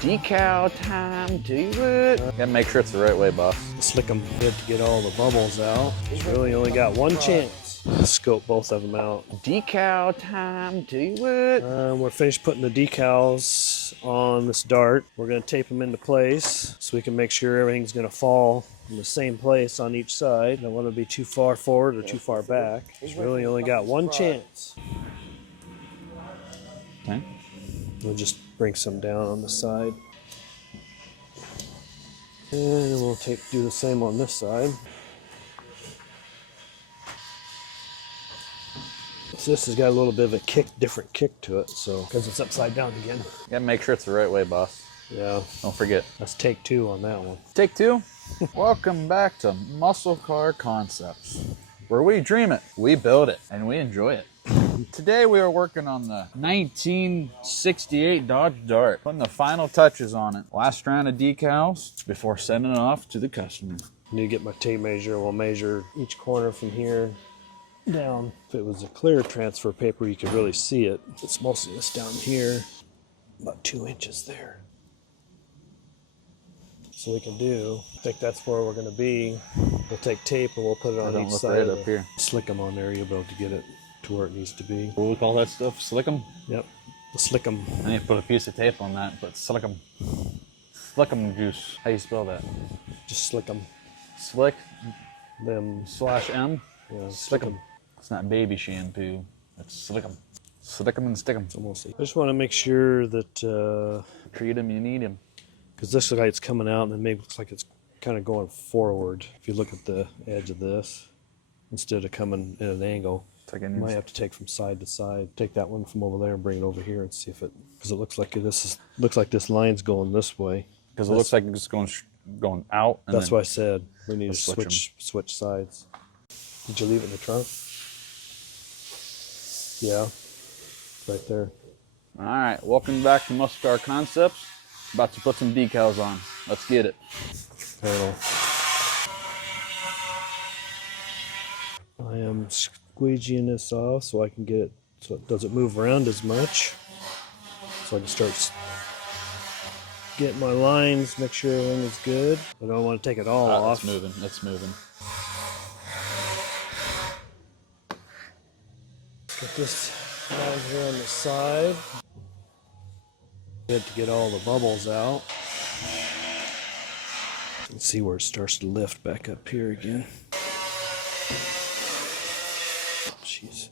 Decal time, do it. Gotta make sure it's the right way, boss. Slick them good to get all the bubbles out. It's really only got one chance. Scope both of them out. Decal time, do it. We're finished putting the decals on this dart. We're gonna tape them into place so we can make sure everything's gonna fall in the same place on each side. Don't want to be too far forward or too far back. It's really only got one chance. Okay. We'll just bring some down on the side. And then we'll do the same on this side. So this has got a little bit of a different kick to it, so because it's upside down again. Gotta make sure it's the right way, boss. Yeah. Don't forget. Let's take two on that one. Take two. Welcome back to Muscle Car Concepts, where we dream it, we build it, and we enjoy it. Today we are working on the 1968 Dodge Dart, putting the final touches on it. Last round of decals before sending it off to the customer. I need to get my tape measure. We'll measure each corner from here down. If it was a clear transfer paper, you could really see it. It's mostly this down here, about 2 inches there. So we can do, I think that's where we're gonna be. We'll take tape and we'll put it on each side. Right up here. Slick them on there, you'll be able to get it to where it needs to be. What do we call that stuff? Slick 'em? Yep, slick them. I need to put a piece of tape on that, but slick 'em. Slick 'em juice. How do you spell that? Just slick them. Slick Them. /M? Yeah, Slick 'em. It's not baby shampoo. It's slick 'em. Slick 'em and stick 'em. I just want to make sure that, Treat 'em, you need 'em. because this looks like it's coming out and then maybe looks like it's kind of going forward. If you look at the edge of this, instead of coming at an angle, you might have to take from side to side. Take that one from over there and bring it over here and see if it, because it looks like this line's going this way. Because it looks like it's going out. And that's why I said we need to switch switch sides. Did you leave it in the trunk? Yeah, right there. All right, welcome back to Muscle Car Concepts. About to put some decals on. Let's get it. Panel. I am squeegeeing this off so I can get it so it doesn't move around as much. So I can start getting my lines, make sure everything is good. I don't want to take it all off. It's moving. It's moving. Get this down here on the side. Good to get all the bubbles out. And see where it starts to lift back up here again. Jeez.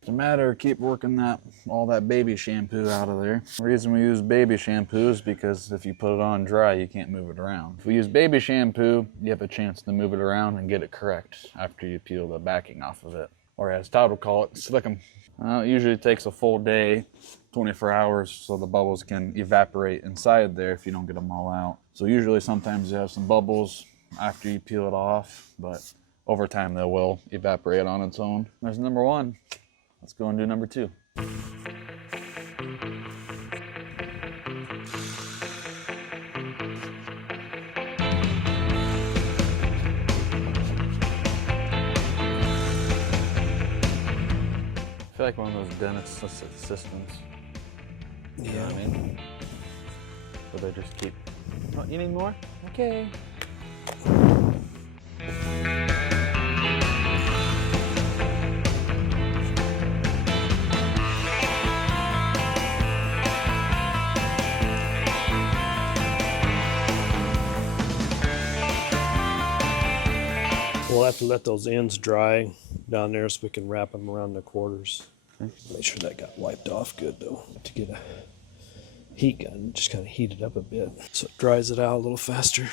It's a matter of keep working all that baby shampoo out of there. The reason we use baby shampoo is because if you put it on dry, you can't move it around. If we use baby shampoo, you have a chance to move it around and get it correct after you peel the backing off of it. Or as Todd would call it, slick 'em. It usually takes a full day, 24 hours, so the bubbles can evaporate inside there if you don't get them all out. So usually sometimes you have some bubbles after you peel it off, but over time they will evaporate on its own. There's number one. Let's go and do number two. I feel like one of those dentist assistants. You know what I mean? So they just keep, oh, you need more? Okay. We'll have to let those ends dry down there so we can wrap them around the quarters. Okay. Make sure that got wiped off good though. To get a heat gun, just kind of heat it up a bit so it dries it out a little faster.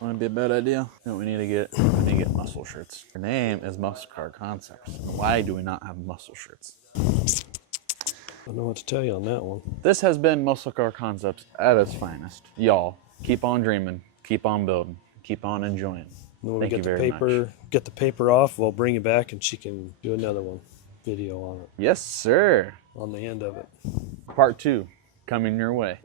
Wouldn't be a bad idea. You know what we need to get? We need to get muscle shirts. Our name is Muscle Car Concepts. Why do we not have muscle shirts? I don't know what to tell you on that one. This has been Muscle Car Concepts at its finest. Y'all, keep on dreaming, keep on building, keep on enjoying. When we get the paper off, we'll bring it back and she can do another one, video on it. Yes, sir. On the end of it. Part 2 coming your way.